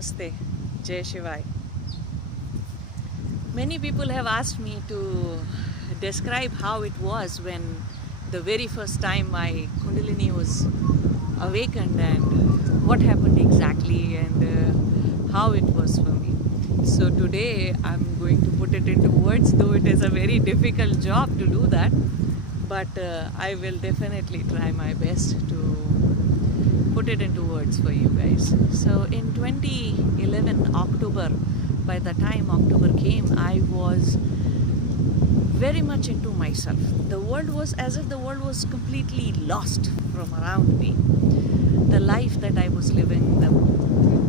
Namaste, Jai Shivai. Many people have asked me to describe how it was when the very first time my Kundalini was awakened and what happened exactly and how it was for me. So today I'm going to put it into words, though it is a very difficult job to do that, but I will definitely try my best to put it into words for you guys. So in 2011 October, by the time October came, I was very much into myself. The world was as if the world was completely lost from around me. The life that I was living, the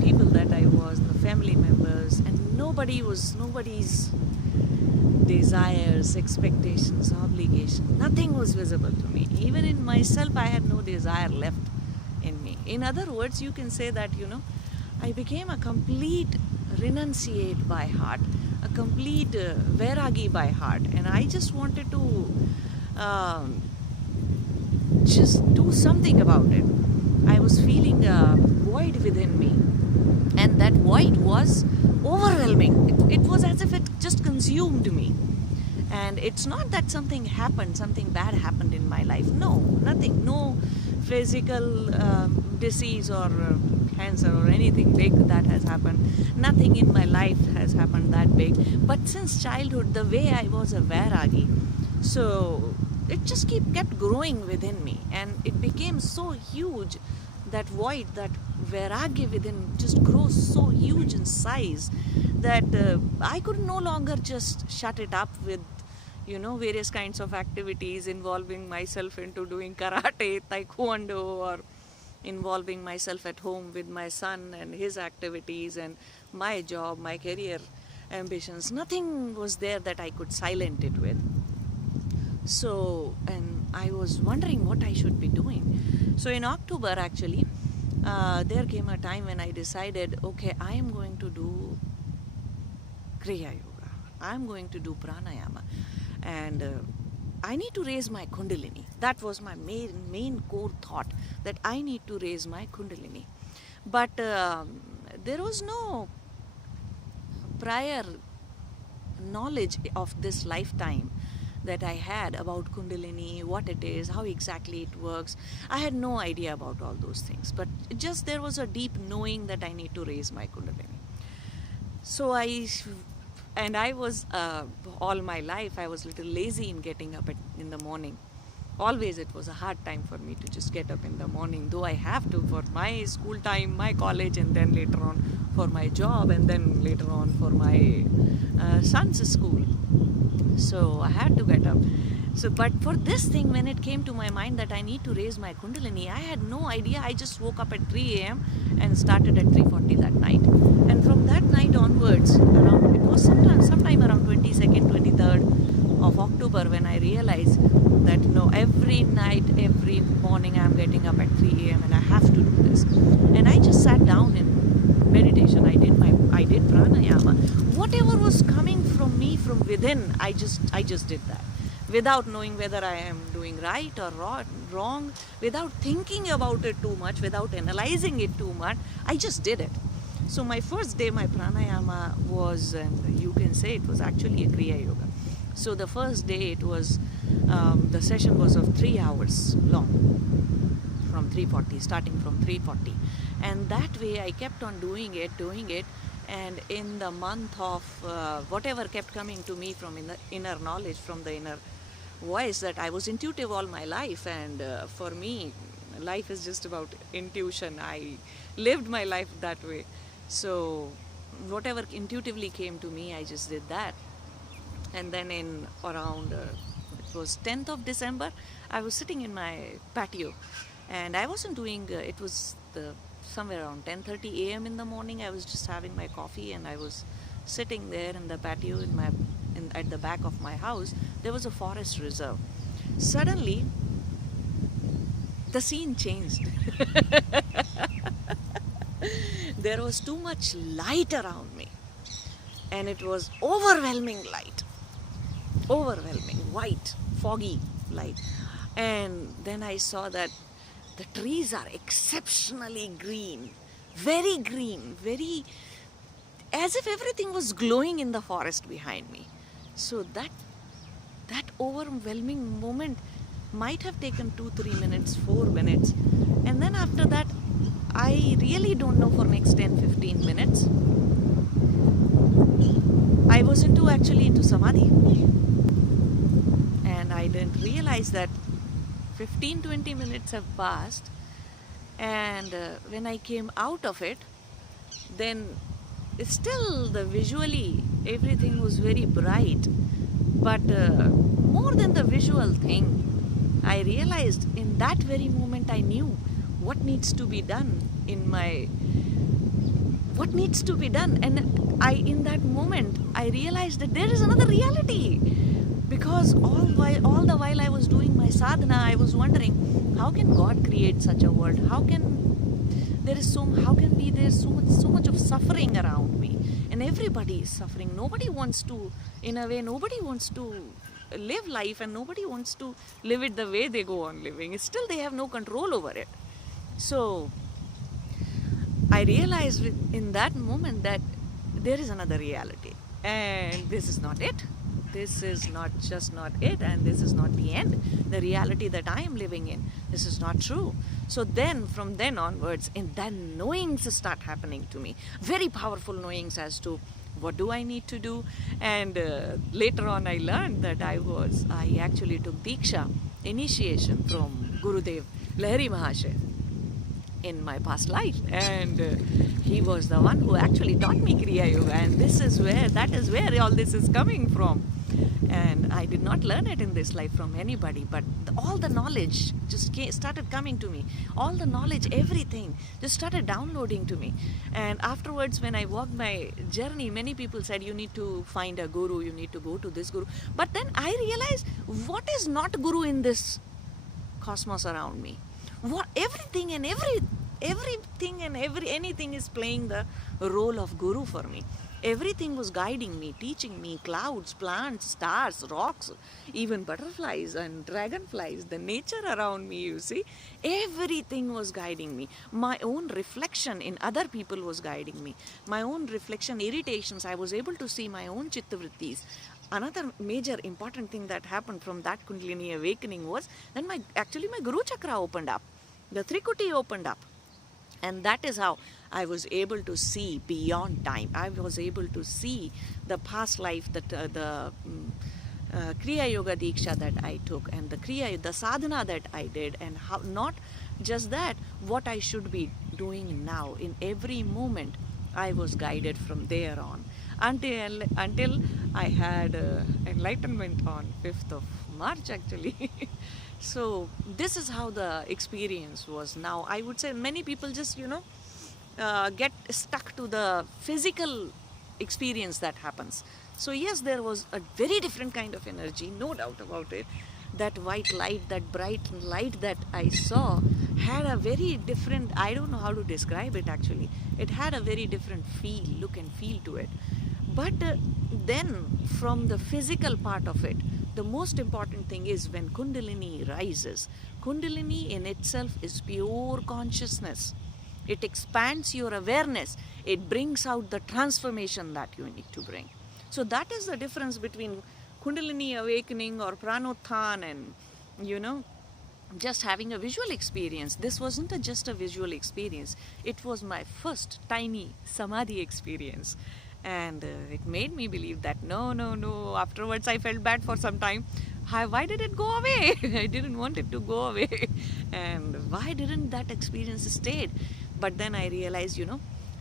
people that I was, the family members, and nobody's desires, expectations, obligations, nothing was visible to me. Even in myself, I had no desire left in me. In other words, you can say that, I became a complete renunciate by heart, a complete vairagi by heart, and I just wanted to um, just do something about it. I was feeling a void within me, and that void was overwhelming. It was as if it just consumed me. And it's not that something bad happened in my life. No, nothing. No physical disease or cancer or anything big that has happened. Nothing in my life has happened that big. But since childhood, the way I was a vairagi, so it just kept growing within me, and it became so huge. That void, that vairagi within, just grows so huge in size that I could no longer just shut it up with various kinds of activities, involving myself into doing karate, taekwondo, or involving myself at home with my son and his activities and my job, my career ambitions. Nothing was there that I could silence it with. So, and I was wondering what I should be doing. So in October, actually, there came a time when I decided, okay, I am going to do Kriya Yoga. I'm going to do pranayama. And I need to raise my Kundalini. That was my main core thought, that I need to raise my Kundalini. But there was no prior knowledge of this lifetime that I had about Kundalini, what it is, how exactly it works. I had no idea about all those things, but just there was a deep knowing that I need to raise my Kundalini. So I was, all my life, I was a little lazy in getting up in the morning. Always it was a hard time for me to just get up in the morning, though I have to for my school time, my college, and then later on for my job, and then later on for my son's school. So I had to get up. So, but for this thing, when it came to my mind that I need to raise my Kundalini, I had no idea. I just woke up at 3 a.m. and started at 3:40 that night. And from that night onwards, it was sometime around 22nd, 23rd of October, when I realized that every night, every morning, I'm getting up at 3 a.m. and I have to do this. And I just sat down in meditation. I did pranayama. Whatever was coming from me from within, I just did that, without knowing whether I am doing right or wrong, without thinking about it too much, without analyzing it too much. I just did it. So my first day, my pranayama was, and you can say it was actually a Kriya Yoga. So the first day, it was, the session was of 3 hours long, from 3:40, starting from 3:40. And that way I kept on doing it, and in the month of whatever kept coming to me from inner knowledge, from the inner voice, that I was intuitive all my life, and for me, life is just about intuition. I lived my life that way. So whatever intuitively came to me, I just did that. And then in around, it was 10th of December, I was sitting in my patio, and I wasn't doing, it was somewhere around 10:30 a.m. in the morning. I was just having my coffee, and I was sitting there in the patio at the back of my house. There was a forest reserve. Suddenly, the scene changed. There was too much light around me, and it was overwhelming light, overwhelming, white, foggy light. And then I saw that the trees are exceptionally green, very green, very, as if everything was glowing in the forest behind me. So that overwhelming moment might have taken 2-3 minutes, 4 minutes, and then after that I really don't know, for next 10-15 minutes I was into samadhi, and I didn't realize that 15-20 minutes have passed, and when I came out of it, then still the visually everything was very bright, but more than the visual thing, I realized in that very moment I knew what needs to be done and I, in that moment, I realized that there is another reality, because all the while I was doing my sadhana, I was wondering, how can God create such a world? How can there so much of suffering around me, and everybody is suffering. Nobody wants to live life, and nobody wants to live it the way they go on living. Still, they have no control over it. So I realized in that moment that there is another reality, and this is not it. This is not it, and this is not the end. The reality that I am living in, this is not true. So then, from then onwards, and then knowings start happening to me, very powerful knowings as to what do I need to do. And later on I learned that I actually took Diksha, initiation, from Gurudev Lahiri Mahasaya in my past life, and he was the one who actually taught me Kriya Yoga, and that is where all this is coming from. And I did not learn it in this life from anybody, but all the knowledge just started coming to me. All the knowledge, everything just started downloading to me. And afterwards, when I walked my journey, many people said, you need to find a guru, you need to go to this guru. But then I realized, what is not guru in this cosmos around me? Everything and anything is playing the role of guru for me. Everything was guiding me, teaching me. Clouds, plants, stars, rocks, even butterflies and dragonflies, the nature around me, you see, everything was guiding me. My own reflection in other people was guiding me. My own reflection, irritations, I was able to see my own chittavrittis. Another major important thing that happened from that Kundalini awakening was then my Guru Chakra opened up. The Trikuti opened up. And that is how I was able to see beyond time. I was able to see the past life, the Kriya Yoga Diksha that I took, and the sadhana that I did, and how, not just that, what I should be doing now. In every moment, I was guided from there on until I had enlightenment on 5th of March actually. So this is how the experience was. Now I would say many people just get stuck to the physical experience that happens. So yes, there was a very different kind of energy, no doubt about it. That white light, that bright light that I saw had a very different, I don't know how to describe it actually. It had a very different look and feel to it. But then from the physical part of it, the most important thing is when Kundalini rises. Kundalini in itself is pure consciousness. It expands your awareness. It brings out the transformation that you need to bring. So that is the difference between Kundalini awakening or Pranothan and, just having a visual experience. This wasn't just a visual experience. It was my first tiny Samadhi experience. And it made me believe that no. Afterwards, I felt bad for some time. Why did it go away? I didn't want it to go away. And why didn't that experience stay? But then I realized,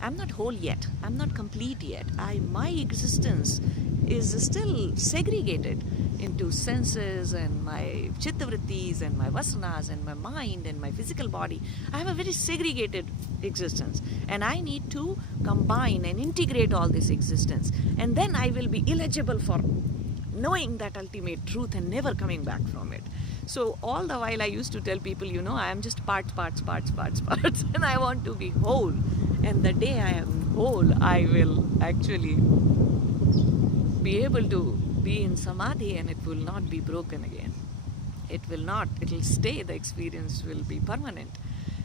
I'm not whole yet. I'm not complete yet. My existence is still segregated into senses and my chittavrittis and my vasanas and my mind and my physical body. I have a very segregated existence, and I need to combine and integrate all this existence, and then I will be eligible for knowing that ultimate truth and never coming back from it. So all the while I used to tell people, I am just parts, and I want to be whole. And the day I am whole, I will actually be able to be in samadhi, and it will not be broken again. It will stay, the experience will be permanent.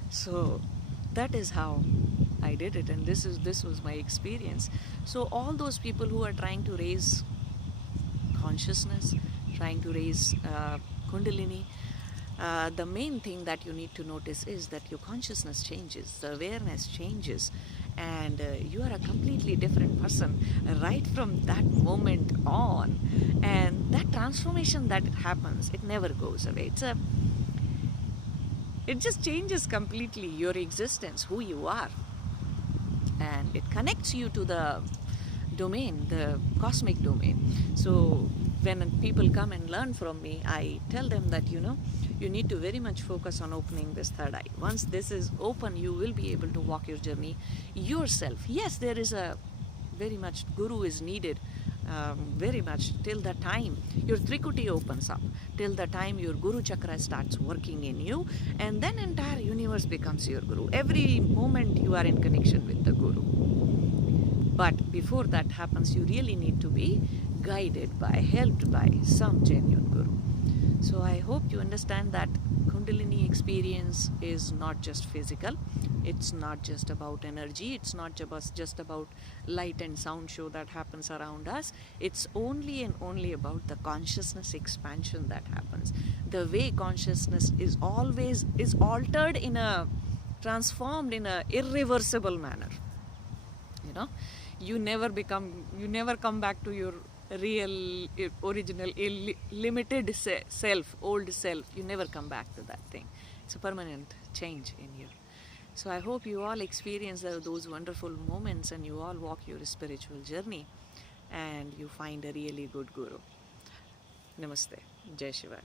So that is how I did it, and this was my experience. So all those people who are trying to raise consciousness, trying to raise Kundalini, the main thing that you need to notice is that your consciousness changes, the awareness changes, and you are a completely different person right from that moment on. And that transformation that happens, it never goes away. It just changes completely your existence, who you are, and it connects you to the domain, the cosmic domain. So when people come and learn from me, I tell them that you need to very much focus on opening this third eye. Once this is open, you will be able to walk your journey yourself. Yes, there is a very much guru is needed, very much, till the time your Trikuti opens up, till the time your Guru Chakra starts working in you, and then entire universe becomes your Guru. Every moment you are in connection with the Guru. But before that happens, you really need to be guided by, helped by some genuine Guru. So I hope you understand that Kundalini experience is not just physical, it's not just about energy, it's not just about light and sound show that happens around us. It's only and only about the consciousness expansion that happens. The way consciousness is always altered in a transformed in a irreversible manner. You never come back to your real, original, limited self, old self. You never come back to that thing. It's a permanent change in you. So I hope you all experience those wonderful moments, and you all walk your spiritual journey, and you find a really good guru. Namaste. Jai Shiva.